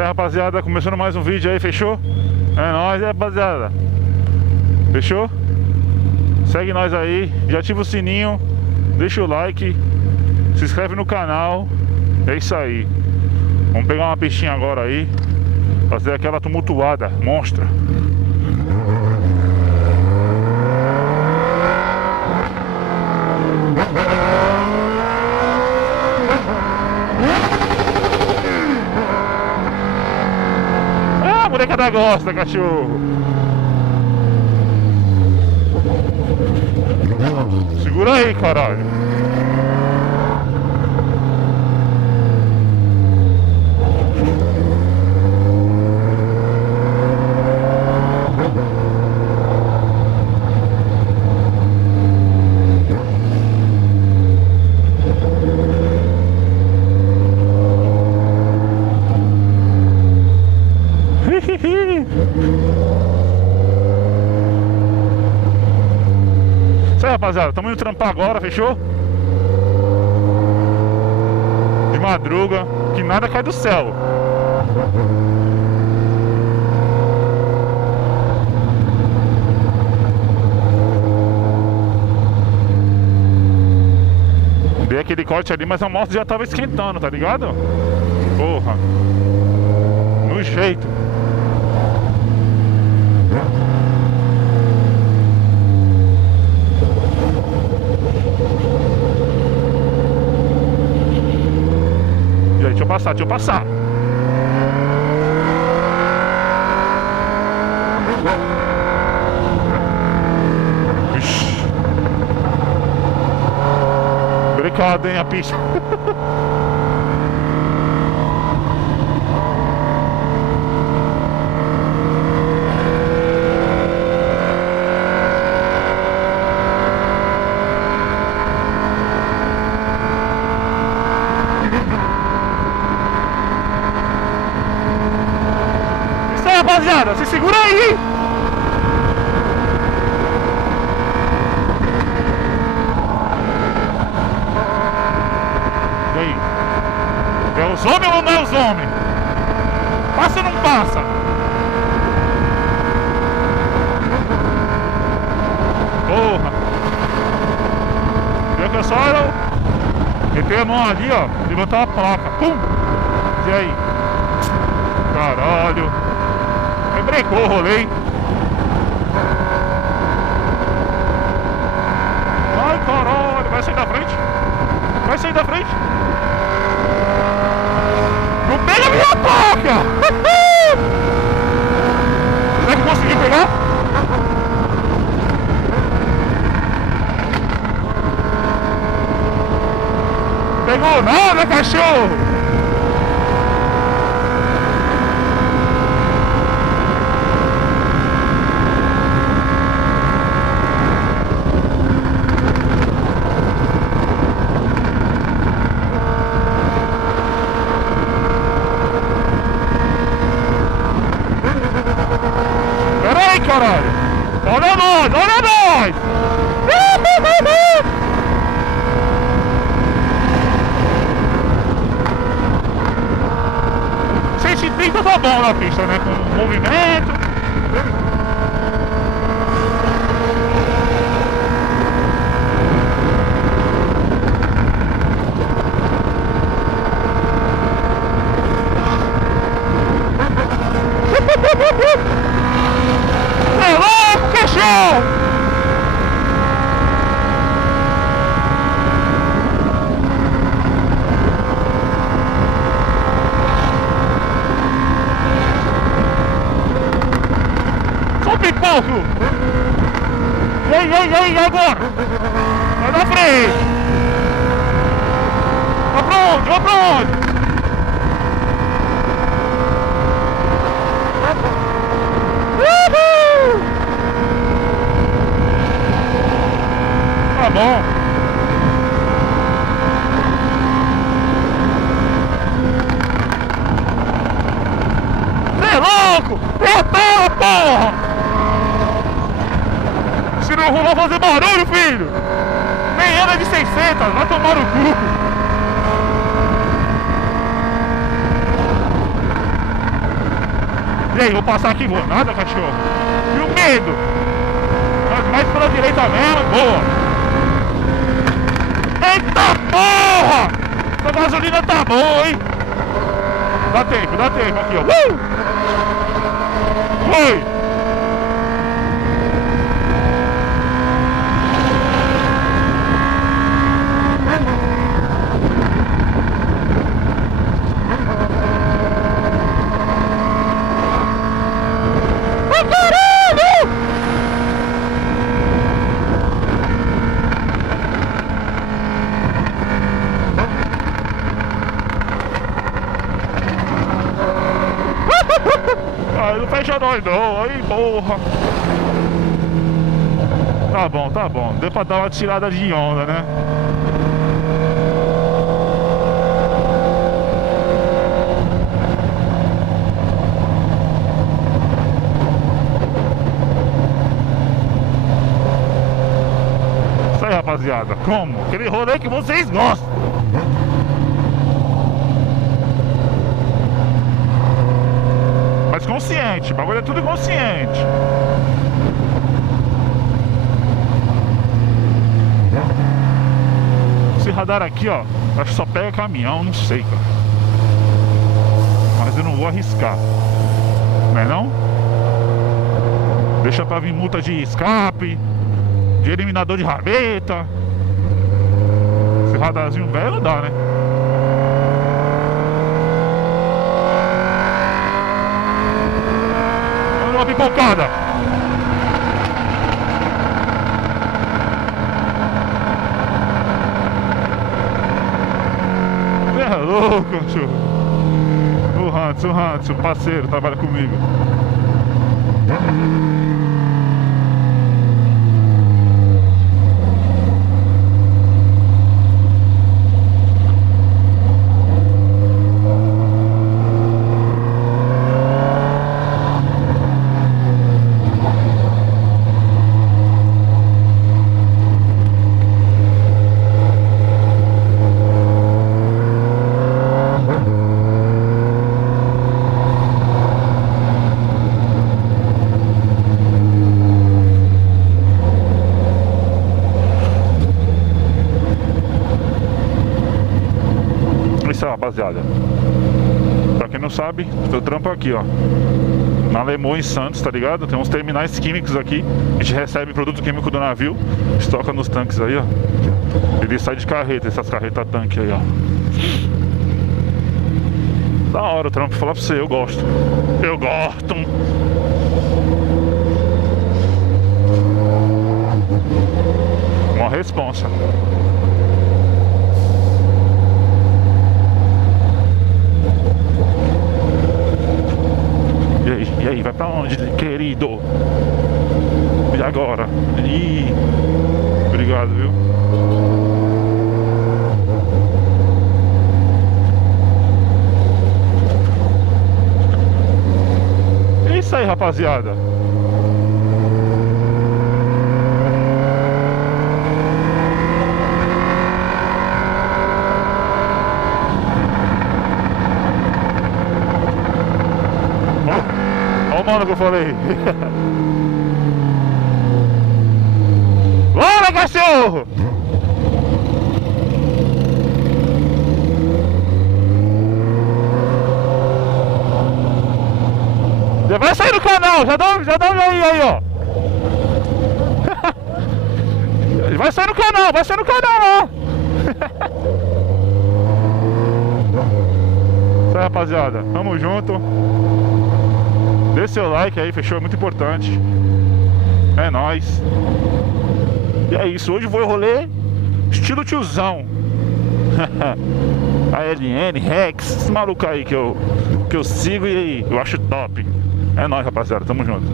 Isso aí, rapaziada, começando mais um vídeo aí, fechou? É nóis, rapaziada. Fechou? Segue nós aí, já ativa o sininho, deixa o like, se inscreve no canal. É isso aí. Vamos pegar uma pistinha agora aí, fazer aquela tumultuada monstra. Ah, a molecada gosta, cachorro. Segura aí, caralho. Isso aí, rapaziada, estamos indo trampar agora, fechou? De madruga, que nada cai do céu. Dei aquele corte ali, mas a moto já tava esquentando, tá ligado? Porra, no jeito. Deixa eu passar. Ixi. Obrigado, hein, a pista. Rapaziada, se segura aí! E aí? É os homens ou não é os homens? Passa ou não passa? Porra! Viu que é só eu meter a mão ali, ó, levantar a placa. Pum! E aí? Caralho! Brecou o rolê, hein? Ai, caralho, vai sair da frente. Vai sair da frente. Não pega a minha placa! Será que consegui pegar? Pegou nada, cachorro! Caralho! Olha nós! Olha nós! 130 tá bom na pista, né? Com movimento. E aí, agora? Vai na frente! Vai pra onde? Vai pra onde? Uhul! Tá bom. Você é louco? Eita, porra! Se não vai fazer barulho, filho! Nem anda de 600, vai tomar no cu! E aí, vou passar aqui, vou nada, cachorro. E o medo? Mas mais pela direita mesmo, boa. Eita porra! Essa gasolina tá boa, hein? Dá tempo aqui, ó. Foi! Não fecha nós não, aí porra. Tá bom, deu pra dar uma tirada de onda, né? Isso aí, rapaziada, como? Aquele rolê que vocês gostam. Mas consciente, o bagulho é tudo consciente. Esse radar aqui, ó, acho que só pega caminhão, não sei, cara. Mas eu não vou arriscar. Não é não? Deixa pra vir multa de escape, de eliminador de rabeta. Esse radarzinho velho não dá, né? Uma pipocada. É louco, cachorro. O Hans, o parceiro, trabalha comigo. Isso, rapaziada, pra quem não sabe, eu trampo aqui, ó, na Lemoa, em Santos, tá ligado? Tem uns terminais químicos aqui. A gente recebe produto químico do navio, estoca nos tanques aí, ó. Ele sai de carreta, essas carretas tanque aí, ó. Da hora o trampo, falar pra você, eu gosto. Eu gosto. Uma responsa. E aí, vai pra onde, querido? E agora? Ih, obrigado, viu? É isso aí, rapaziada. Olha o mano que eu falei. Bora, cachorro! Já vai sair do canal, já dá um aí, ó. Vai sair no canal, ó. Isso aí, rapaziada, tamo junto. Dê seu like aí, fechou? É muito importante. É nóis. E é isso, hoje vou rolê estilo tiozão. A LN, Rex, esse maluco aí que eu sigo e eu acho top. É nóis, rapaziada, tamo junto.